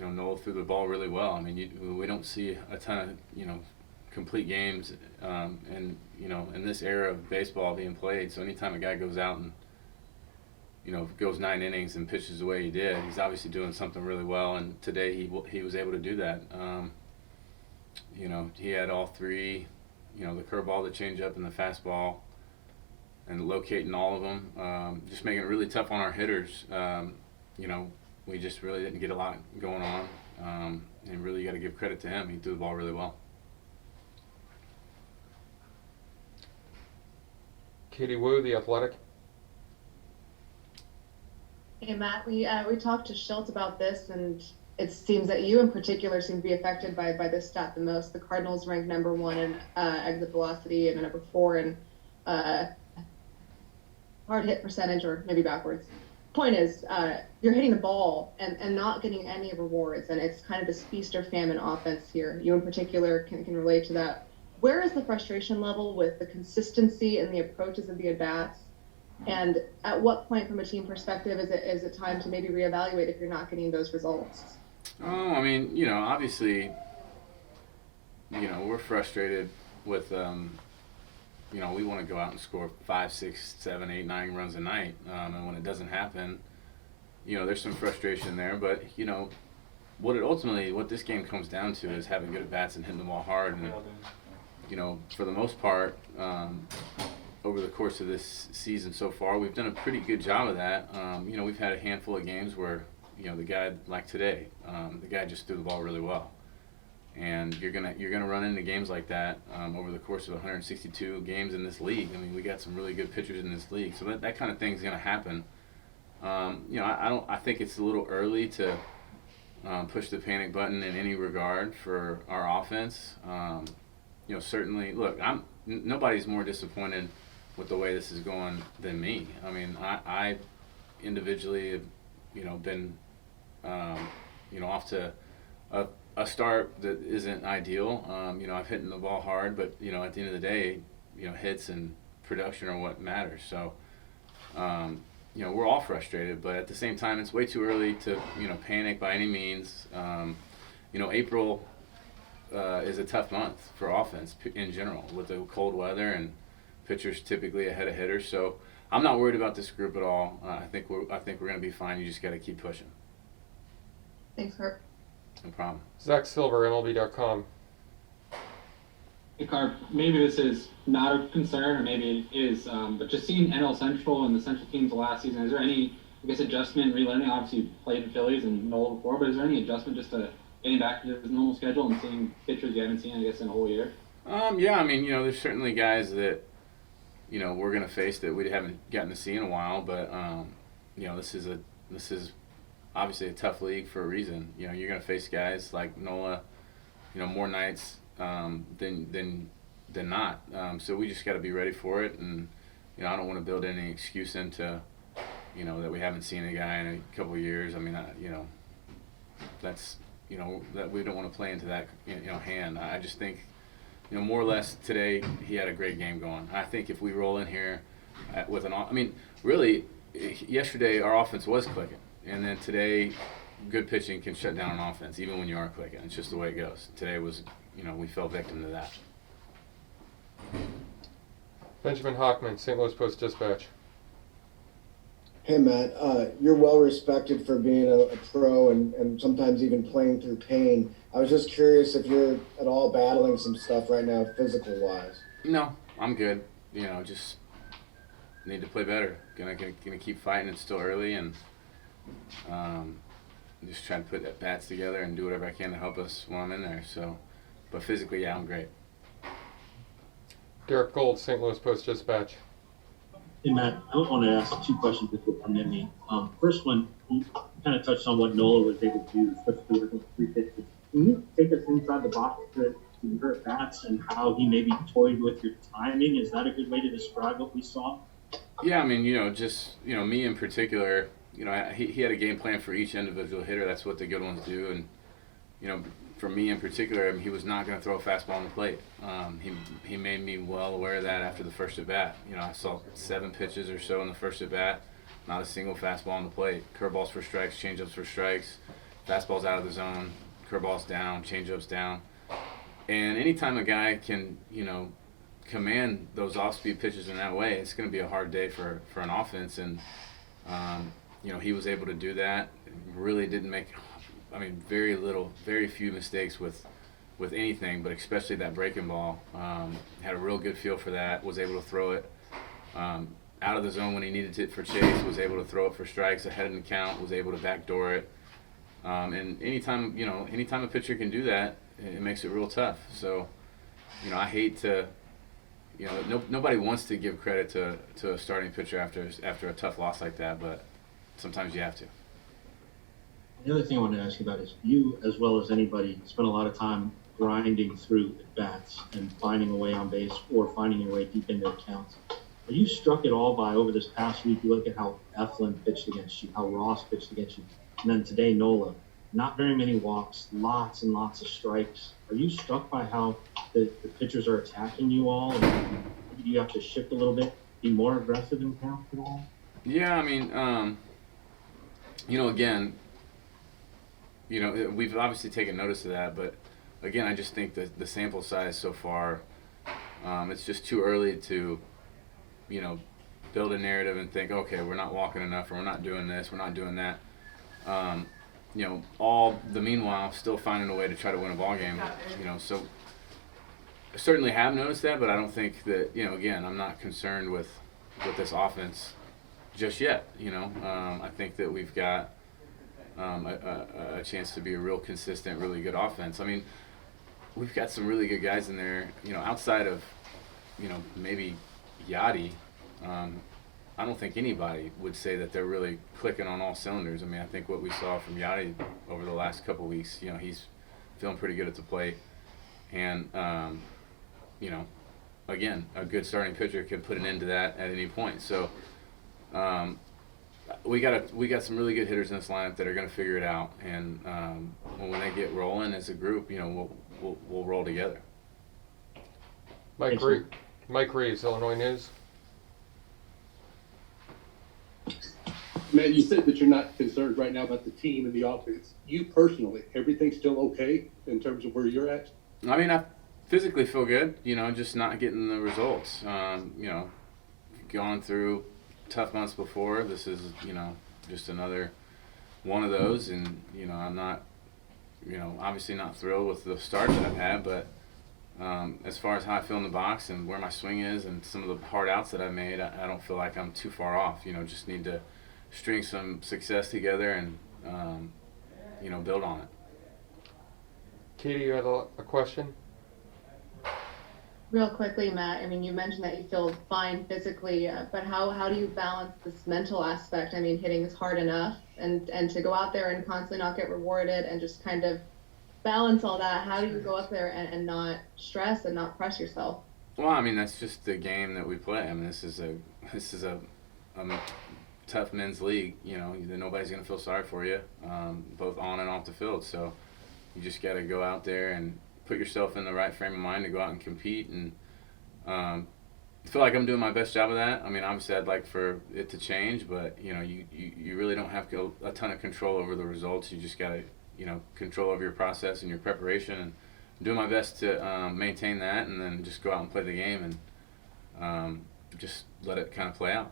Noel threw the ball really well. I mean, we don't see a ton of, complete games, in this era of baseball being played. So anytime a guy goes out and, goes 9 innings and pitches the way he did, he's obviously doing something really well. And today he was able to do that. He had all three, the curveball, the changeup, and the fastball, and locating all of them, just making it really tough on our hitters. We just really didn't get a lot going on, and really got to give credit to him. He threw the ball really well. Katie Wu, The Athletic. Hey Matt, we talked to Schultz about this, and it seems that you in particular seem to be affected by this stat the most. The Cardinals ranked number 1 in exit velocity and number 4 in hard hit percentage, or maybe backwards. Point is, you're hitting the ball and not getting any rewards, and it's kind of this feast or famine offense here. You in particular can relate to that. Where is the frustration level with the consistency and the approaches of the at-bats? And at what point from a team perspective is it time to maybe reevaluate if you're not getting those results? Oh, I mean, obviously, we're frustrated with, we want to go out and score 5, 6, 7, 8, 9 runs a night. And when it doesn't happen, there's some frustration there. But, what this game comes down to is having good at-bats and hitting the ball hard. And, for the most part, over the course of this season so far, we've done a pretty good job of that. We've had a handful of games where, the guy, like today, the guy just threw the ball really well. And you're gonna run into games like that over the course of 162 games in this league. I mean, we got some really good pitchers in this league, so that kind of thing's gonna happen. I think it's a little early to push the panic button in any regard for our offense. Certainly, look, nobody's more disappointed with the way this is going than me. I mean, I individually have, been, off to a start that isn't ideal. I've hit the ball hard, but, at the end of the day, hits and production are what matters. So, we're all frustrated, but at the same time, it's way too early to, panic by any means. April is a tough month for offense in general with the cold weather and pitchers typically ahead of hitters. So I'm not worried about this group at all. I think we're going to be fine. You just got to keep pushing. Thanks, Herb. No problem. Zach Silver, MLB.com. Hey, Carp, maybe this is not a concern, or maybe it is, but just seeing NL Central and the Central teams last season, is there any, adjustment, relearning? Obviously, you played in Phillies and Noel before, but is there any adjustment just to getting back to the normal schedule and seeing pitchers you haven't seen, in a whole year? Yeah, I mean, there's certainly guys that, we're going to face that we haven't gotten to see in a while, but, this is obviously a tough league for a reason. You're going to face guys like Nola, more nights than not. So we just got to be ready for it, and I don't want to build any excuse into that we haven't seen a guy in a couple of years. I mean, that's that we don't want to play into that hand. I just think more or less today he had a great game going. I think if we roll in here with really yesterday our offense was clicking. And then today, good pitching can shut down an offense, even when you are clicking. It's just the way it goes. Today was, we fell victim to that. Benjamin Hockman, St. Louis Post-Dispatch. Hey, Matt. You're well respected for being a pro and sometimes even playing through pain. I was just curious if you're at all battling some stuff right now, physical-wise. No, I'm good. Just need to play better. Gonna keep fighting. It's still early, and just trying to put that bats together and do whatever I can to help us while I'm in there. So, but physically, yeah, I'm great. Derek Gold, St. Louis Post-Dispatch. Hey, Matt, I want to ask 2 questions if you'll permit me. First one, you kind of touched on what Nola was able to do, especially working with 3 pitches. Can you take us inside the box to your bats and how he maybe toyed with your timing? Is that a good way to describe what we saw? Yeah, I mean, me in particular, he had a game plan for each individual hitter. That's what the good ones do. And, for me in particular, I mean, he was not going to throw a fastball on the plate. He made me well aware of that after the first at-bat. I saw 7 pitches or so in the first at-bat, not a single fastball on the plate. Curveballs for strikes, changeups for strikes. fastballs out of the zone, curveballs down, changeups down. And anytime a guy can, command those off-speed pitches in that way, it's going to be a hard day for an offense. And, he was able to do that. Really didn't make, very few mistakes with anything, but especially that breaking ball. Had a real good feel for that, was able to throw it out of the zone when he needed it for chase, was able to throw it for strikes ahead in the count, was able to backdoor it. And anytime a pitcher can do that, it makes it real tough. So, I hate to, nobody wants to give credit to a starting pitcher after a tough loss like that, but sometimes you have to. The other thing I wanted to ask you about is you, as well as anybody, spend a lot of time grinding through at bats and finding a way on base or finding your way deep into accounts. Are you struck at all by, over this past week, you look at how Eflin pitched against you, how Ross pitched against you, and then today Nola, not very many walks, lots and lots of strikes. Are you struck by how the pitchers are attacking you all, and do you have to shift a little bit, be more aggressive in counts at all? Yeah, again, we've obviously taken notice of that, but again, I just think that the sample size so far, it's just too early to, build a narrative and think, okay, we're not walking enough, or we're not doing this, we're not doing that. All the meanwhile, still finding a way to try to win a ball game. So I certainly have noticed that, but I don't think that, again, I'm not concerned with this offense just yet. I think that we've got a chance to be a real consistent, really good offense. We've got some really good guys in there, outside of, maybe Yachty. I don't think anybody would say that they're really clicking on all cylinders. I think what we saw from Yachty over the last couple of weeks, he's feeling pretty good at the plate. And, again, a good starting pitcher can put an end to that at any point. So we got some really good hitters in this lineup that are going to figure it out. And when they get rolling as a group, we'll roll together. Mike Reeves, Illinois News. Matt, you said that you're not concerned right now about the team and the offense. You personally, everything's still okay in terms of where you're at? I physically feel good, just not getting the results. Gone through tough months before. This is, just another one of those. And, I'm not, obviously not thrilled with the start that I've had, but as far as how I feel in the box and where my swing is and some of the hard outs that I made, I don't feel like I'm too far off. Just need to string some success together and, build on it. Katie, you had a question? Real quickly, Matt, you mentioned that you feel fine physically, but how do you balance this mental aspect? Hitting is hard enough, and to go out there and constantly not get rewarded and just kind of balance all that, how do you go up there and not stress and not press yourself? Well, that's just the game that we play. This is a tough men's league. Nobody's going to feel sorry for you, both on and off the field. So you just got to go out there and put yourself in the right frame of mind to go out and compete. And I feel like I'm doing my best job of that. Obviously I'd like for it to change, but you really don't have a ton of control over the results. You just got to control over your process and your preparation, and do my best to maintain that, and then just go out and play the game and just let it kind of play out.